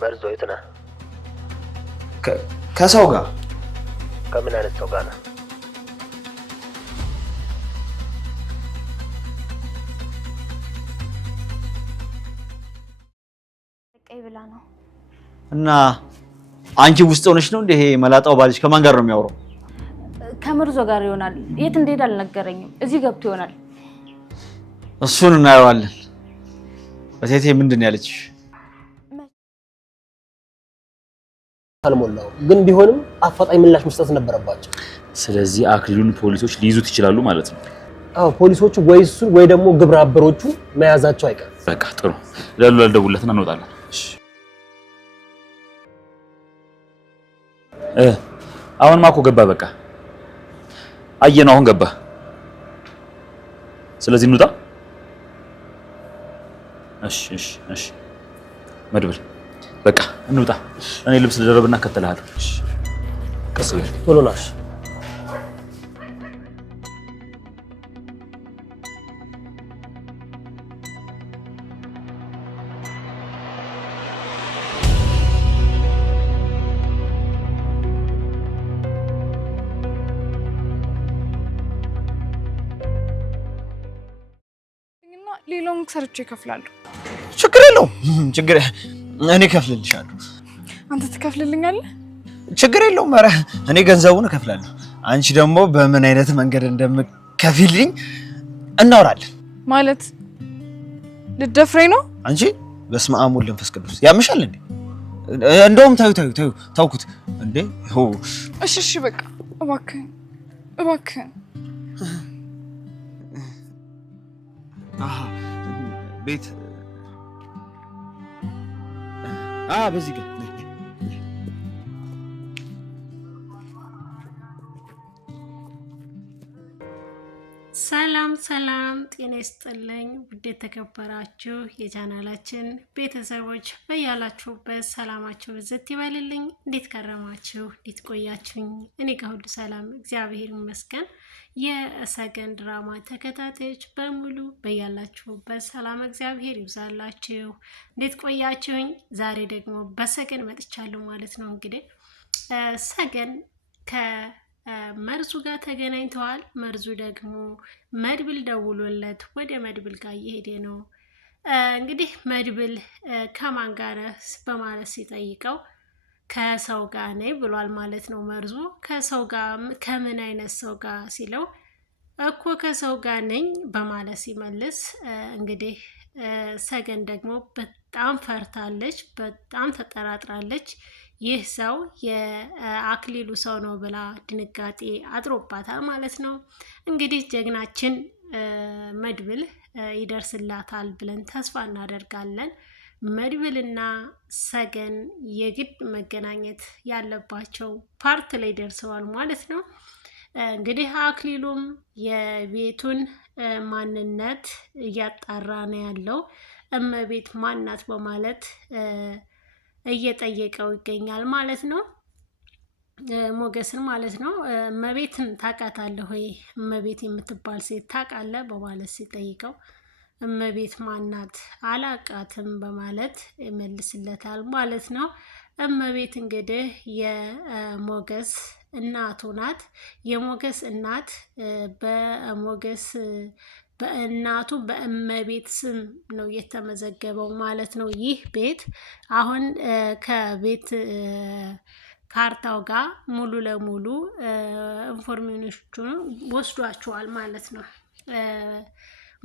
መርዞ የት ነህ? ከሰው ጋር። ከምን አይነት ሰው ጋር ነህ? ቀይ ብላ ነው። እና አንቺ ውስጥ ሆነሽ ነው እንዴ? ይሄ መላጣው ባልሽ ከማን ጋር ነው የሚያወራው? ከመርዞ ጋር ይሆናል። የት እንደሄደ አልነገረኝም። እዚህ ገብቶ ይሆናል። እሱን እናየዋለን። እቴቴ ምንድን ነው ያለችሽ? አልሞላው ግን ቢሆንም አፋጣኝ ምላሽ መስጠት ነበረባቸው። ስለዚህ አክሊሉን ፖሊሶች ሊይዙት ይችላሉ ማለት ነው። አዎ ፖሊሶቹ ወይ እሱን ወይ ደግሞ ግብረ አበሮቹ መያዛቸው አይቀርም። በቃ ጥሩ ለሉ አልደውለትና እንወጣለን። እሺ አሁን ማኮ ገባ። በቃ አየነው አሁን ገባ። ስለዚህ እንውጣ። እሺ መድብል በቃ እንውጣ። እኔ ልብስ ልደረብና እከተልሃለሁ። እሺ ቀስ በል ቶሎ ናሽ። ሌላውን ሰርቼ ይከፍላሉ። ችግር የለውም። ችግር እኔ እከፍልልሻለሁ። አንተ ትከፍልልኛለህ? ችግር የለውም። ኧረ እኔ ገንዘቡን እከፍላለሁ። አንቺ ደግሞ በምን አይነት መንገድ እንደምከፍልኝ እናወራለን። ማለት ልትደፍረኝ ነው? አንቺ በስመ አብ ወወልድ ወመንፈስ ቅዱስ ያምሻል እንዴ? እንደውም ታውኩት እንዴ? እሺ በቃ እባክህን ቤት በዚህ ጋር ሰላም ጤና ይስጥልኝ። ውድ የተከበራችሁ የቻናላችን ቤተሰቦች በያላችሁበት ሰላማችሁ ብዝት ይበልልኝ። እንዴት ከረማችሁ? እንዴት ቆያችሁኝ? እኔ ጋር ሁሉ ሰላም እግዚአብሔር ይመስገን። የሰገን ድራማ ተከታታዮች በሙሉ በያላችሁበት ሰላም እግዚአብሔር ይብዛላችሁ። እንዴት ቆያችሁኝ? ዛሬ ደግሞ በሰገን መጥቻለሁ ማለት ነው። እንግዲህ ሰገን መርዙ ጋር ተገናኝተዋል። መርዙ ደግሞ መድብል ደውሎለት ወደ መድብል ጋር እየሄደ ነው። እንግዲህ መድብል ከማን ጋር በማለት ሲጠይቀው ከሰው ጋር ነኝ ብሏል ማለት ነው። መርዙ ከሰው ጋር ከምን አይነት ሰው ጋር ሲለው እኮ ከሰው ጋር ነኝ በማለት ሲመልስ እንግዲህ ሰገን ደግሞ በጣም ፈርታለች፣ በጣም ተጠራጥራለች። ይህ ሰው የአክሊሉ ሰው ነው ብላ ድንጋጤ አጥሮባታል ማለት ነው። እንግዲህ ጀግናችን መድብል ይደርስላታል ብለን ተስፋ እናደርጋለን። መድብልና ሰገን የግድ መገናኘት ያለባቸው ፓርት ላይ ደርሰዋል ማለት ነው። እንግዲህ አክሊሉም የቤቱን ማንነት እያጣራ ነው ያለው። እመቤት ማናት በማለት እየጠየቀው ይገኛል ማለት ነው። ሞገስን ማለት ነው። እመቤትን ታውቃታለህ ወይ? እመቤት የምትባል ሴት ታውቃለህ በማለት ሲጠይቀው እመቤት ማናት? አላቃትም በማለት ይመልስለታል ማለት ነው። እመቤት እንግዲህ የሞገስ እናቱ ናት። የሞገስ እናት በሞገስ በእናቱ በእመቤት ስም ነው የተመዘገበው ማለት ነው። ይህ ቤት አሁን ከቤት ካርታው ጋር ሙሉ ለሙሉ ኢንፎርሜሽኑን ወስዷቸዋል ማለት ነው።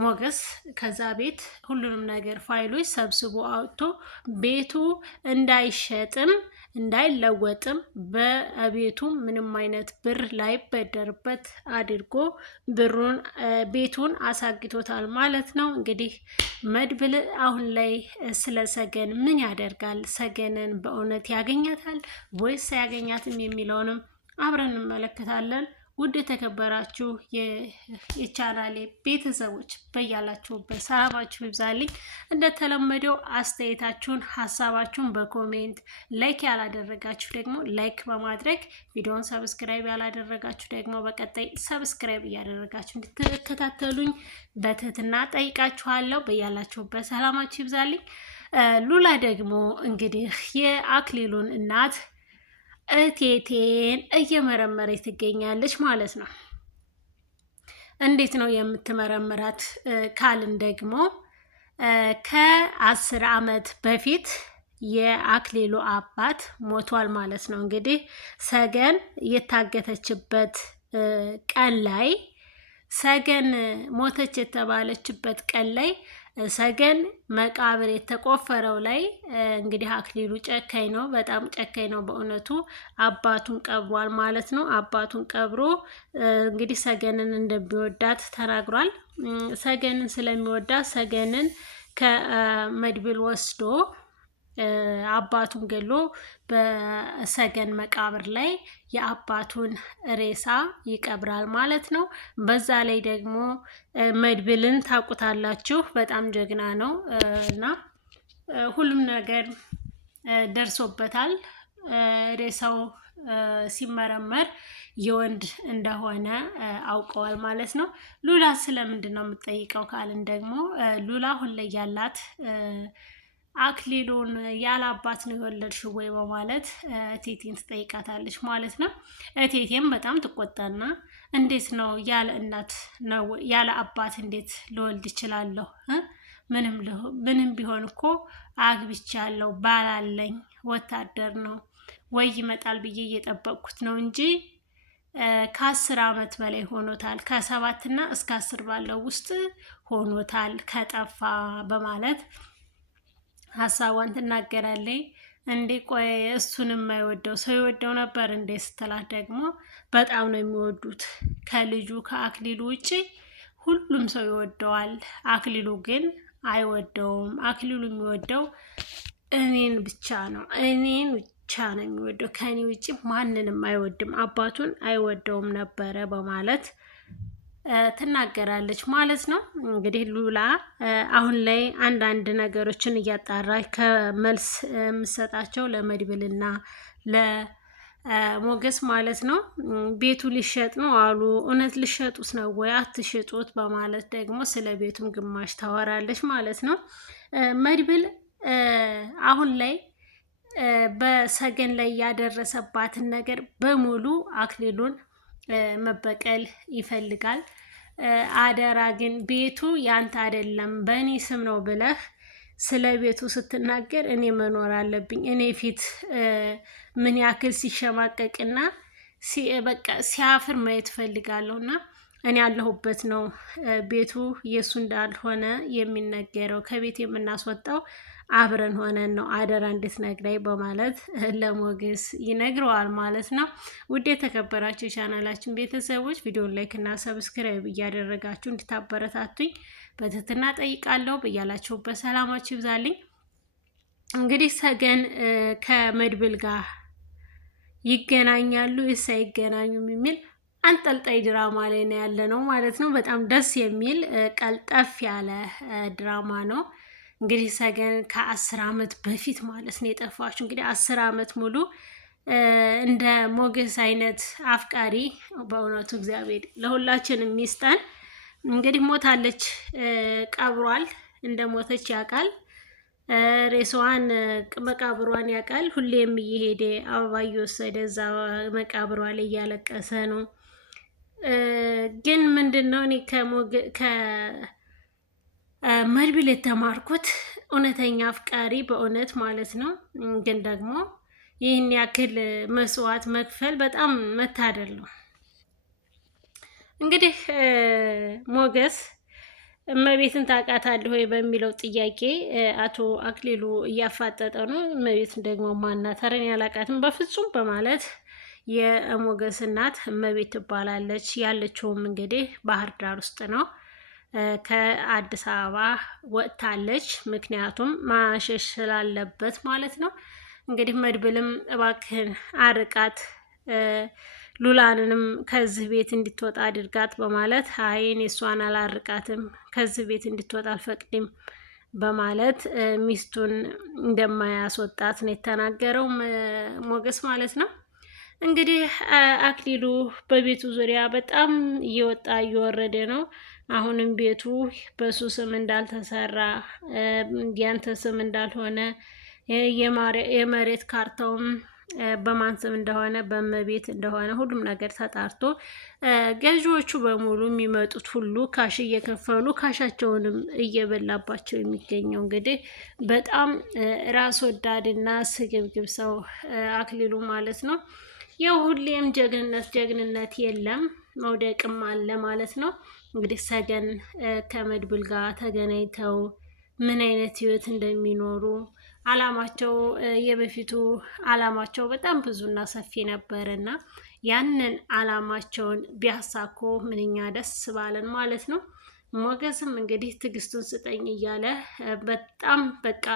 ሞገስ ከዛ ቤት ሁሉንም ነገር ፋይሎች ሰብስቦ አውጥቶ ቤቱ እንዳይሸጥም እንዳይለወጥም በቤቱ ምንም አይነት ብር ላይበደርበት አድርጎ ቤቱን አሳግቶታል ማለት ነው። እንግዲህ መድብል አሁን ላይ ስለ ሰገን ምን ያደርጋል? ሰገንን በእውነት ያገኛታል ወይስ አያገኛትም የሚለውንም አብረን እንመለከታለን። ውድ የተከበራችሁ የቻናሌ ቤተሰቦች በያላችሁበት ሰላማችሁ ይብዛልኝ። እንደተለመደው አስተያየታችሁን ሀሳባችሁን በኮሜንት ላይክ ያላደረጋችሁ ደግሞ ላይክ በማድረግ ቪዲዮውን ሰብስክራይብ ያላደረጋችሁ ደግሞ በቀጣይ ሰብስክራይብ እያደረጋችሁ እንድትከታተሉኝ በትህትና ጠይቃችኋለሁ። በያላችሁበት ሰላማችሁ ይብዛልኝ። ሉላ ደግሞ እንግዲህ የአክሊሉን እናት እቴቴን እየመረመረች ትገኛለች ማለት ነው። እንዴት ነው የምትመረምራት ካልን ደግሞ ከ10 ዓመት በፊት የአክሊሉ አባት ሞቷል ማለት ነው። እንግዲህ ሰገን የታገተችበት ቀን ላይ ሰገን ሞተች የተባለችበት ቀን ላይ ሰገን መቃብር የተቆፈረው ላይ እንግዲህ አክሊሉ ጨካኝ ነው፣ በጣም ጨካኝ ነው በእውነቱ። አባቱን ቀብሯል ማለት ነው። አባቱን ቀብሮ እንግዲህ ሰገንን እንደሚወዳት ተናግሯል። ሰገንን ስለሚወዳት ሰገንን ከመድብል ወስዶ አባቱን ገሎ በሰገን መቃብር ላይ የአባቱን ሬሳ ይቀብራል ማለት ነው። በዛ ላይ ደግሞ መድብልን ታውቁታላችሁ፣ በጣም ጀግና ነው እና ሁሉም ነገር ደርሶበታል። ሬሳው ሲመረመር የወንድ እንደሆነ አውቀዋል ማለት ነው። ሉላ ስለምንድን ነው የምትጠይቀው ካልን ደግሞ ሉላ አሁን ላይ ያላት አክሊሉን ያለ አባት ነው የወለድሽው ወይ በማለት እቴቴን ትጠይቃታለች ማለት ነው። እቴቴም በጣም ትቆጣና እንዴት ነው ያለ እናት ነው ያለ አባት እንዴት ልወልድ እችላለሁ? ምንም ቢሆን እኮ አግብቻለሁ፣ ባላለኝ ወታደር ነው ወይ ይመጣል ብዬ እየጠበቅኩት ነው እንጂ ከ10 ዓመት በላይ ሆኖታል፣ ከ7 እና እስከ 10 ባለው ውስጥ ሆኖታል ከጠፋ በማለት ሀሳቧን ትናገራለች። እንዴ ቆይ እሱንም የማይወደው ሰው ይወደው ነበር እንዴ ስትላት ደግሞ በጣም ነው የሚወዱት፣ ከልጁ ከአክሊሉ ውጭ ሁሉም ሰው ይወደዋል፣ አክሊሉ ግን አይወደውም። አክሊሉ የሚወደው እኔን ብቻ ነው፣ እኔን ብቻ ነው የሚወደው፣ ከኔ ውጭ ማንንም አይወድም፣ አባቱን አይወደውም ነበረ በማለት ትናገራለች ማለት ነው። እንግዲህ ሉላ አሁን ላይ አንዳንድ ነገሮችን እያጣራች ከመልስ የምሰጣቸው ለመድብልና ለሞገስ ማለት ነው። ቤቱ ሊሸጥ ነው አሉ፣ እውነት ሊሸጡት ነው ወይ አትሽጡት በማለት ደግሞ ስለ ቤቱም ግማሽ ታወራለች ማለት ነው። መድብል አሁን ላይ በሰገን ላይ ያደረሰባትን ነገር በሙሉ አክሊሉን መበቀል ይፈልጋል። አደራ ግን ቤቱ ያንተ አይደለም በእኔ ስም ነው ብለህ ስለ ቤቱ ስትናገር እኔ መኖር አለብኝ። እኔ ፊት ምን ያክል ሲሸማቀቅና በቃ ሲያፍር ማየት ፈልጋለሁና እኔ ያለሁበት ነው ቤቱ የእሱ እንዳልሆነ የሚነገረው፣ ከቤት የምናስወጣው አብረን ሆነን ነው፣ አደራ እንድትነግረኝ በማለት ለሞገስ ይነግረዋል ማለት ነው። ውድ የተከበራችሁ የቻናላችን ቤተሰቦች ቪዲዮን ላይክ እና ሰብስክራይብ እያደረጋችሁ እንድታበረታቱኝ በትህትና ጠይቃለሁ። በያላችሁበት ሰላማችሁ ይብዛልኝ። እንግዲህ ሰገን ከመድብል ጋር ይገናኛሉ ወይስ አይገናኙም የሚል አንጠልጣይ ድራማ ላይ ነው ያለ ነው ማለት ነው። በጣም ደስ የሚል ቀልጠፍ ያለ ድራማ ነው። እንግዲህ ሰገን ከ10 ዓመት በፊት ማለት ነው የጠፋችው። እንግዲህ 10 ዓመት ሙሉ እንደ ሞገስ አይነት አፍቃሪ በእውነቱ እግዚአብሔር ለሁላችንም ይስጠን። እንግዲህ ሞታለች፣ ቀብሯል፣ እንደ ሞተች ያውቃል። ሬሳዋን መቃብሯን ያውቃል። ሁሌም እየሄደ አበባ እየወሰደ እዛ መቃብሯ ላይ እያለቀሰ ነው። ግን ምንድነው እኔ መድብል የተማርኩት እውነተኛ አፍቃሪ በእውነት ማለት ነው። ግን ደግሞ ይህን ያክል መስዋዕት መክፈል በጣም መታደል ነው። እንግዲህ ሞገስ እመቤትን ታውቃታለህ ወይ በሚለው ጥያቄ አቶ አክሊሉ እያፋጠጠ ነው። እመቤትን ደግሞ ማናት? ኧረ እኔ አላውቃትም በፍጹም በማለት የሞገስ እናት እመቤት ትባላለች። ያለችውም እንግዲህ ባህር ዳር ውስጥ ነው። ከአዲስ አበባ ወጥታለች፣ ምክንያቱም ማሸሽ ስላለበት ማለት ነው። እንግዲህ መድብልም እባክህን አርቃት፣ ሉላንንም ከዚህ ቤት እንድትወጣ አድርጋት በማለት እኔ እሷን አላርቃትም ከዚህ ቤት እንድትወጣ አልፈቅድም በማለት ሚስቱን እንደማያስወጣት ነው የተናገረው ሞገስ ማለት ነው። እንግዲህ አክሊሉ በቤቱ ዙሪያ በጣም እየወጣ እየወረደ ነው። አሁንም ቤቱ በሱ ስም እንዳልተሰራ ያንተ ስም እንዳልሆነ የመሬት ካርታውም በማን ስም እንደሆነ በመቤት እንደሆነ ሁሉም ነገር ተጣርቶ ገዢዎቹ በሙሉ የሚመጡት ሁሉ ካሽ እየከፈሉ ካሻቸውንም እየበላባቸው የሚገኘው እንግዲህ በጣም ራስ ወዳድና ስግብግብ ሰው አክሊሉ ማለት ነው። ያው ሁሌም ጀግንነት የለም መውደቅም አለ ማለት ነው። እንግዲህ ሰገን ከመድብል ጋር ተገናኝተው ምን አይነት ህይወት እንደሚኖሩ አላማቸው የበፊቱ አላማቸው በጣም ብዙና ሰፊ ነበርና ያንን አላማቸውን ቢያሳኩ ምንኛ ደስ ባለን ማለት ነው። ሞገስም እንግዲህ ትዕግስቱን ስጠኝ እያለ በጣም በቃ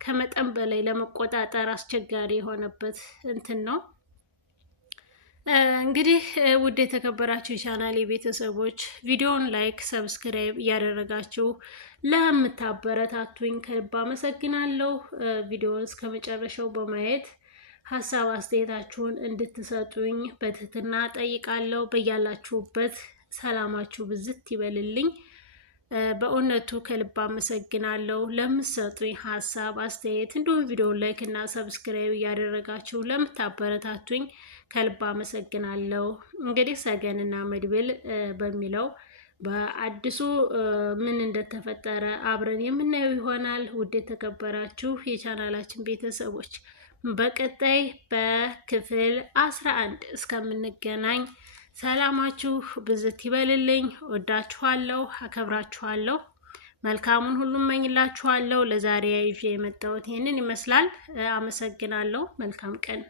ከመጠን በላይ ለመቆጣጠር አስቸጋሪ የሆነበት እንትን ነው። እንግዲህ ውድ የተከበራችሁ የቻናሌ ቤተሰቦች ቪዲዮውን ላይክ ሰብስክራይብ እያደረጋችሁ ለምታበረታቱኝ ከልብ አመሰግናለሁ። ቪዲዮውን እስከ መጨረሻው በማየት ሀሳብ አስተያየታችሁን እንድትሰጡኝ በትህትና ጠይቃለሁ። በያላችሁበት ሰላማችሁ ብዝት ይበልልኝ። በእውነቱ ከልብ አመሰግናለሁ ለምትሰጡኝ ሀሳብ አስተያየት፣ እንዲሁም ቪዲዮውን ላይክ እና ሰብስክራይብ እያደረጋችሁ ለምታበረታቱኝ ከልብ አመሰግናለሁ። እንግዲህ ሰገንና መድብል በሚለው በአዲሱ ምን እንደተፈጠረ አብረን የምናየው ይሆናል። ውድ የተከበራችሁ የቻናላችን ቤተሰቦች በቀጣይ በክፍል 11 እስከምንገናኝ ሰላማችሁ ብዝት ይበልልኝ። ወዳችኋለሁ፣ አከብራችኋለሁ። መልካሙን ሁሉ እመኝላችኋለሁ። ለዛሬ ይዤ የመጣሁት ይህንን ይመስላል። አመሰግናለሁ። መልካም ቀን